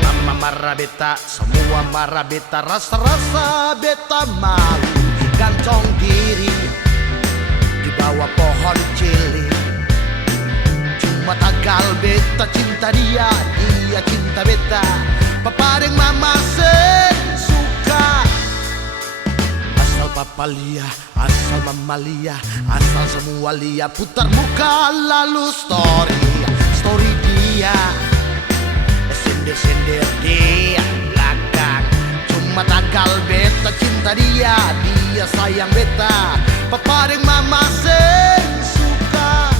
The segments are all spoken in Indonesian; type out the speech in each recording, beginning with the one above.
Mama marah beta, semua marah beta, rasa-rasa beta malu. Gantong diri di bawah pohon cili. Cuma tagal beta cinta dia, dia cinta beta. Paparing mama suka. Asal papa lia, asal mama lia, asal semua lia. Putar muka lalu story dia. Sindir-sindir dia belakang. Cuma tagal beta cinta dia, dia sayang beta. Paparing mama suka.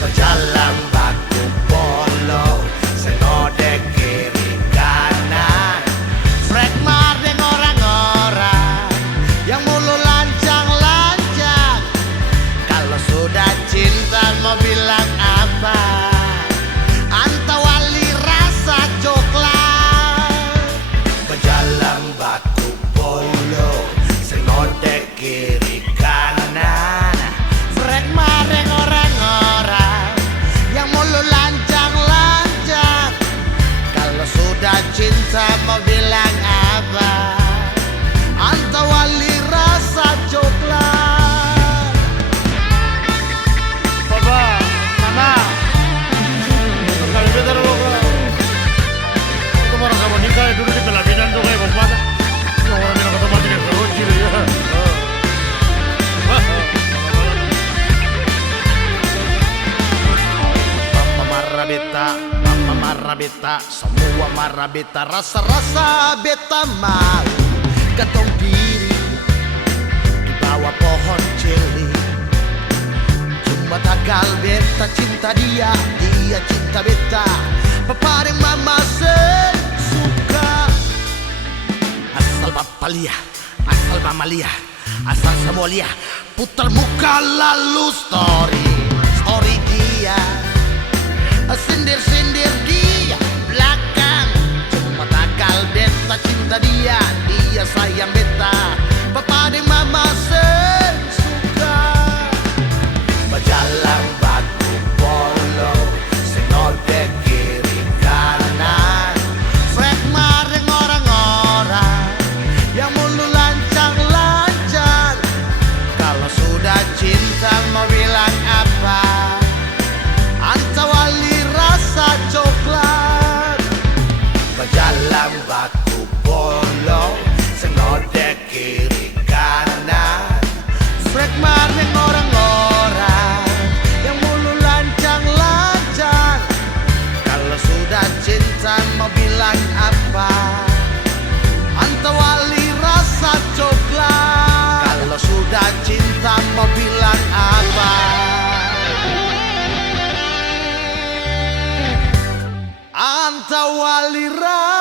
Berjalan baku polo, senodek kiri kanan. Frek maring orang-orang yang mulu lancang-lancang. Kalau sudah cinta mau bilang apa? Anta wali rasa coklat. Berjalan baku polo, senodek kiri kanan. Frek maring orang-orang yang mulu lancang-lancang. Kalau sudah cinta mau bilang apa? Anta wali rasa coklat. Papa, mama, kalau beta itu marah sama nikah dulu di pelaminan tuh kayak bagaimana? Yang orang bilang kata mati kayak keruncil ya. Mama marah beta, semua marah beta, rasa-rasa beta malu. Gantong diri di bawah pohon cili. Cuma tagal beta cinta dia, dia cinta beta. Paparing mama suka. Asal papa lia, asal mama lia, asal semua lia. Putar muka lalu story dia. Sindir-sindir dia belakang. Cuma tagal beta cinta dia, dia sayang beta. Paparing mama suka. Berjalan baku polo, senodek kiri kanan. Frek maring orang-orang yang mulu lancang-lancang. Kalau sudah cinta mau bilang apa? Anta wali rasa coklat. Berjalan baku polo, senodek kiri kanan. Frek maring orang-orang yang mulu lancang-lancang. Kalau sudah cinta mau bilang apa? Anta wali rasa coklat. Kalau sudah cinta mau bilang apa? Anta wali rasa